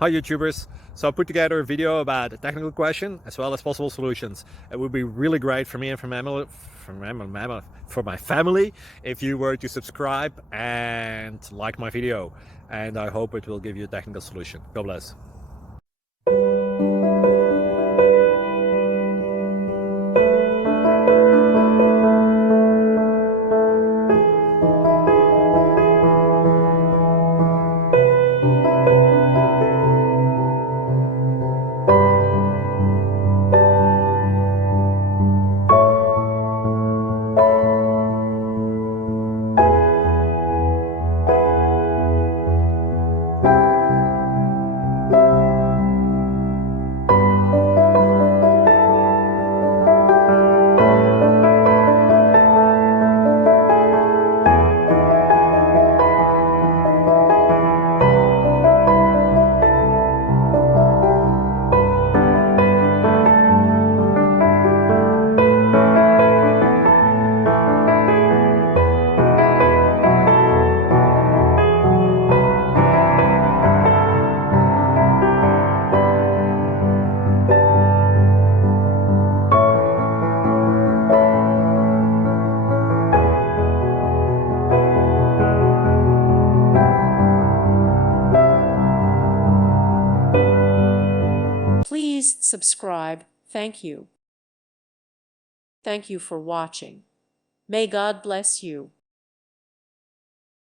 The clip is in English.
Hi YouTubers! So I put together a video about a technical question as well as possible solutions. It would be really great for me and for my family if you were to subscribe and like my video, and I hope it will give you a technical solution. God bless. Please subscribe. Thank you. Thank you for watching. May God bless you.